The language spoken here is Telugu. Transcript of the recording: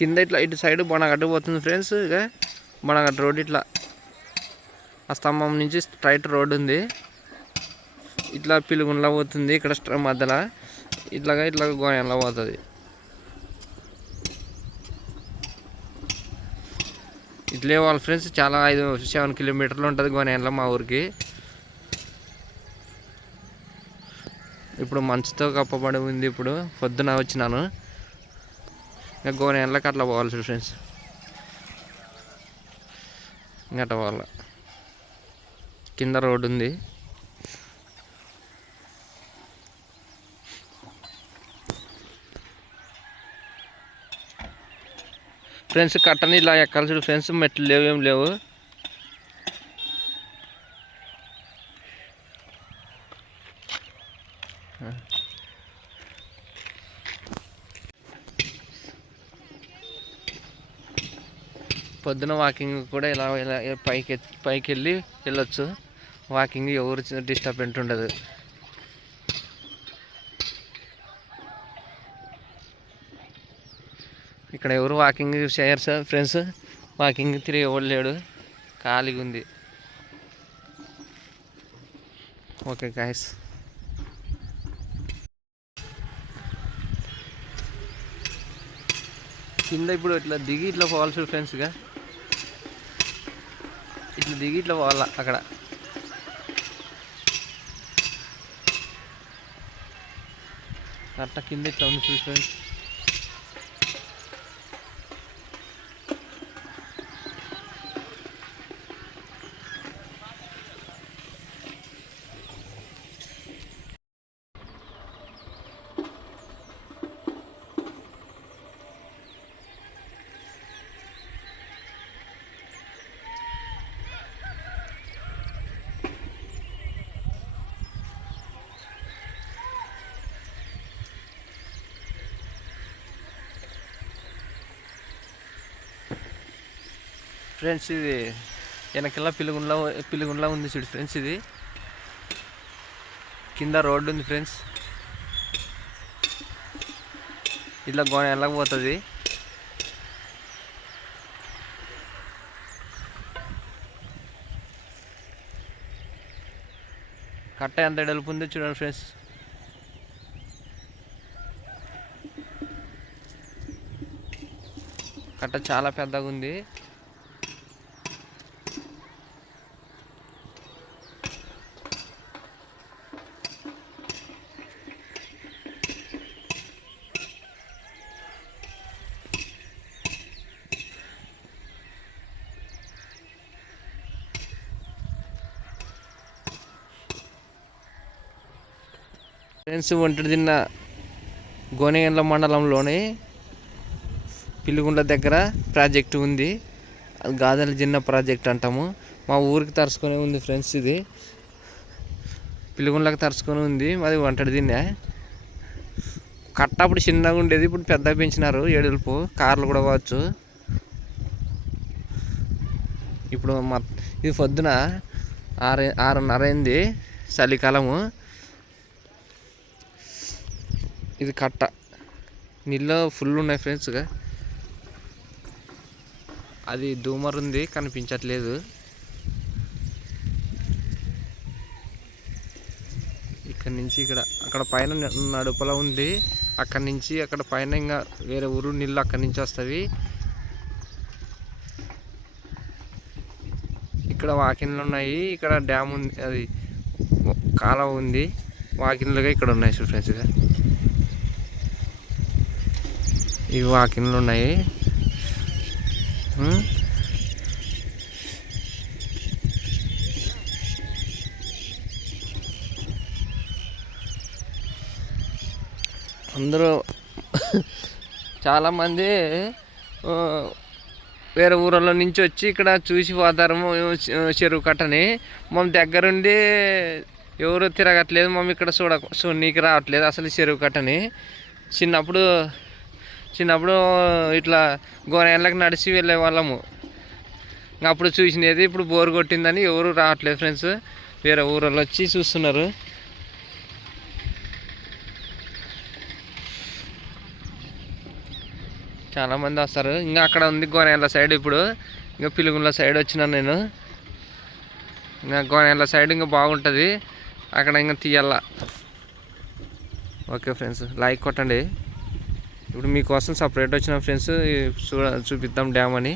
కింద ఇట్లా ఇటు సైడ్ బొనగడ్డ పోతుంది ఫ్రెండ్స్. ఇక బొనగడ్డ రోడ్ ఇట్లా ఆ స్తంభం నుంచి స్ట్రైట్ రోడ్ ఉంది. ఇట్లా పిలుగుండ్లా పోతుంది. ఇక్కడ మధ్యలో ఇట్లా గోనెంలా పోతుంది. ఇట్లే వాళ్ళ ఫ్రెండ్స్ చాలా 7 కిలోమీటర్లు ఉంటుంది గోనెంల మా ఊరికి. ఇప్పుడు మంచుతో కప్పబడి ఉంది. ఇప్పుడు పొద్దున వచ్చినాను. ఇంకా గోనెంలకి అట్లా పోవాలి ఫ్రెండ్స్. ఇంకట పోవాలి. కింద రోడ్డు ఉంది. ఫ్రెండ్స్ కట్టని ఇలా ఎక్కాలి చూడు ఫ్రెండ్స్. మెట్లు లేవు, ఏం లేవు. పొద్దున వాకింగ్ కూడా ఇలా పైకి వెళ్ళి వెళ్ళొచ్చు. వాకింగ్ ఎవరు డిస్టర్బెంట్ ఉండదు. ఇక్కడ ఎవరు వాకింగ్ చేయరు సార్ ఫ్రెండ్స్. వాకింగ్ తిరిగి ఎవరు లేడు, ఖాళీగా ఉంది. ఓకే గాయస్, కింద ఇప్పుడు ఇట్లా దిగి ఇట్లా పోవాలి చూడు ఫ్రెండ్స్గా. ఇట్లా దిగి ఇట్లా పోవాలా. అక్కడ కరెక్ట్ కింద ఇట్లా ఉంది చూడు ఫ్రెండ్స్. ఫ్రెండ్స్ ఇది వెనకల్లా పిలుగుండ్లా ఉంది చూడు ఫ్రెండ్స్. ఇది కింద రోడ్డు ఉంది ఫ్రెండ్స్. ఇట్లా గోనెంలకు పోతుంది. కట్ట ఎంత ఎడల్పు ఉందో చూడండి ఫ్రెండ్స్. కట్ట చాలా పెద్దగా ఉంది. ఫ్రెండ్స్ ఒంటిదిన్న గోనెగండ్ల మండలంలోని పిల్లిగుండ్ల దగ్గర ప్రాజెక్టు ఉంది. అది గాదెల జిన్న ప్రాజెక్ట్ అంటాము. మా ఊరికి తరుచుకొని ఉంది ఫ్రెండ్స్. ఇది పిల్లిగుండ్లకు తరుచుకొని ఉంది. అది ఒంటిదిన్నే. కట్ట అప్పుడు చిన్నగా ఉండేది, ఇప్పుడు పెద్దగా పెంచినారు. ఎడులుపు కార్లు కూడా పోవచ్చు. ఇప్పుడు ఇది పొద్దున 6:30 అయింది, చలికాలము. ఇది కట్ట నీళ్ళు ఫుల్ ఉన్నాయి ఫ్రెండ్స్గా. అది దూమర్ ఉంది, కనిపించట్లేదు. ఇక్కడ నుంచి అక్కడ పైన నడుపలా ఉంది. అక్కడి నుంచి అక్కడ పైన ఇంకా వేరే ఊరు నీళ్ళు అక్కడి నుంచి వస్తాయి. ఇక్కడ వాకిన్లు ఉన్నాయి. ఇక్కడ డ్యామ్ ఉంది, అది కాలువ ఉంది. వాకిన్లుగా ఇక్కడ ఉన్నాయి చూడు ఫ్రెండ్స్గా. ఇవి వాకిన్లు ఉన్నాయి. అందరూ చాలామంది వేరే ఊళ్ళలో నుంచి వచ్చి ఇక్కడ చూసి పోతారు చెరువు కట్టని. మేము దగ్గరుండి ఎవరు తిరగట్లేదు. మేము ఇక్కడ చూడనీకి రావట్లేదు అసలు చెరువు కట్టని. చిన్నప్పుడు ఇట్లా గోనెండ్లకు నడిచి వెళ్ళే వాళ్ళము. అప్పుడు చూసినది. ఇప్పుడు బోరు కొట్టిందని ఎవరు రావట్లేదు ఫ్రెండ్స్. వేరే ఊళ్ళో వచ్చి చూస్తున్నారు. చాలామంది వస్తారు. ఇంకా అక్కడ ఉంది గోనేళ్ళ సైడ్. ఇప్పుడు ఇంకా పిలుగుండ్ల సైడ్ వచ్చినాను నేను. ఇంకా గోనేళ్ళ సైడ్ ఇంకా బాగుంటుంది, అక్కడ ఇంకా తీయాల. ఓకే ఫ్రెండ్స్, లైక్ కొట్టండి. ఇప్పుడు మీకోసం సపరేట్ వచ్చిన ఫ్రెండ్స్ చూపిద్దాం డ్యామ్ అని.